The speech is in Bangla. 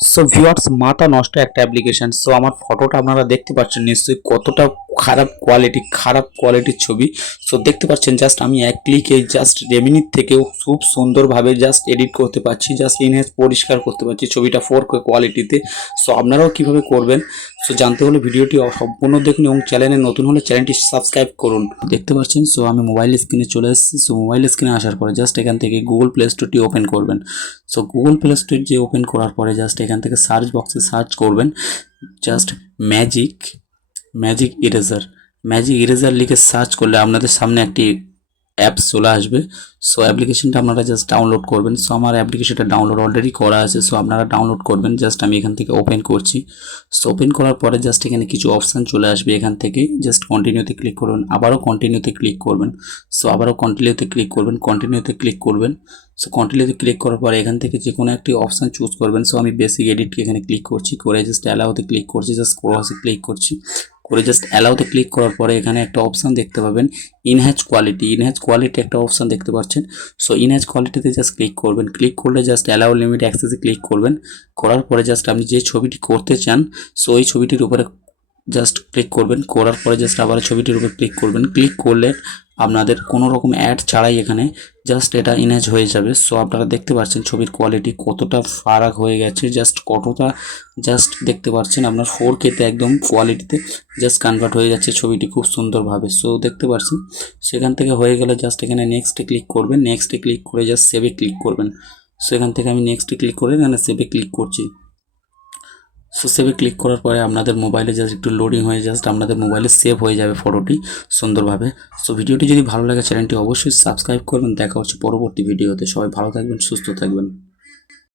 সো ভিউয়ার্স, মাথা নষ্ট একটা অ্যাপ্লিকেশন। সো আমার ফটোটা আপনারা দেখতে পাচ্ছেন নিশ্চয়ই কতটা খারাপ কোয়ালিটির ছবি। সো দেখতে পাচ্ছেন জাস্ট আমি এক ক্লিকে জাস্ট রেমিনির থেকেও খুব সুন্দরভাবে জাস্ট এডিট করতে পারছি, জাস্ট ইনহ্যান্স পরিষ্কার করতে পারছি ছবিটা 4K কোয়ালিটিতে। সো আপনারাও কিভাবে করবেন সো জানতে হলে ভিডিওটি সম্পূর্ণ দেখুন এবং চ্যানেলে নতুন হলে চ্যানেলটি সাবস্ক্রাইব করুন। দেখতে পাচ্ছেন সো আমি মোবাইল স্ক্রিনে চলে এসেছি। সো মোবাইল স্ক্রিনে আসার পরে জাস্ট এখান থেকে গুগল প্লে স্টোরটি ওপেন করবেন। সো গুগল প্লে স্টোর যে ওপেন করার পরে জাস্ট এখান থেকে সার্চ বক্সে সার্চ করবেন জাস্ট ম্যাজিক ম্যাজিক ইরেজার লিখে সার্চ করলে আপনাদের সামনে একটি অ্যাপস চলে আসবে। সো অ্যাপ্লিকেশনটা আপনারা জাস্ট ডাউনলোড করবেন। সো আমার অ্যাপ্লিকেশনটা ডাউনলোড অলরেডি করা আছে। সো আপনারা ডাউনলোড করবেন। জাস্ট আমি এখান থেকে ওপেন করছি। সো ওপেন করার পরে জাস্ট এখানে কিছু অপশান চলে আসবে। এখান থেকে জাস্ট কন্টিনিউতে ক্লিক করবেন, আবারও কন্টিনিউতে ক্লিক করবেন। সো আবারও কন্টিনিউতে ক্লিক করবেন। সো কন্টিনিউতে ক্লিক করার পরে এখান থেকে যে কোনো একটি অপশান চুজ করবেন। সো আমি বেসিক এডিটকে এখানে ক্লিক করছি, করে জাস্ট অ্যালাউতে ক্লিক করছি, জাস্ট ক্রসে ক্লিক করছি, করে জাস্ট অ্যালাউতে ক্লিক করার পরে এখানে একটা অপশান দেখতে পাবেন ইনহ্যান্স কোয়ালিটি একটা অপশান দেখতে পাচ্ছেন। সো ইনহ্যান্স কোয়ালিটিতে জাস্ট ক্লিক করবেন। ক্লিক করলে জাস্ট অ্যালাউ লিমিট অ্যাক্সেসে ক্লিক করবেন। করার পরে জাস্ট আপনি যে ছবিটি করতে চান সো ওই ছবিটির উপরে জাস্ট ক্লিক করবেন। করার পরে জাস্ট আবার ছবিটির উপর ক্লিক করবেন। ক্লিক করলে আপনাদের কোনো রকম অ্যাড ছাড়াই এখানে জাস্ট এটা ইমেজ হয়ে যাবে। সো আপনারা দেখতে পাচ্ছেন ছবির কোয়ালিটি কতটা ফারাক হয়ে গেছে, জাস্ট দেখতে পাচ্ছেন আপনার 4K-তে একদম কোয়ালিটিতে জাস্ট কনভার্ট হয়ে যাচ্ছে ছবিটি খুব সুন্দরভাবে। সো দেখতে পাচ্ছেন সেখান থেকে হয়ে গেলে জাস্ট এখানে নেক্সটে ক্লিক করবেন। নেক্সটে ক্লিক করে জাস্ট সেভে ক্লিক করবেন। সো এখান থেকে আমি নেক্সটে ক্লিক করে এখানে সেভে ক্লিক করছি। সো সেভে ক্লিক করার পরে আপনাদের মোবাইলে জাস্ট একটু লোডিং হয়ে জাস্ট আপনাদের মোবাইলে সেভ হয়ে যাবে ফটোটি সুন্দরভাবে। সো ভিডিওটি যদি ভালো লাগে চ্যানেলটি অবশ্যই সাবস্ক্রাইব করবেন। দেখা হচ্ছে পরবর্তী ভিডিওতে। সবাই ভালো থাকবেন, সুস্থ থাকবেন।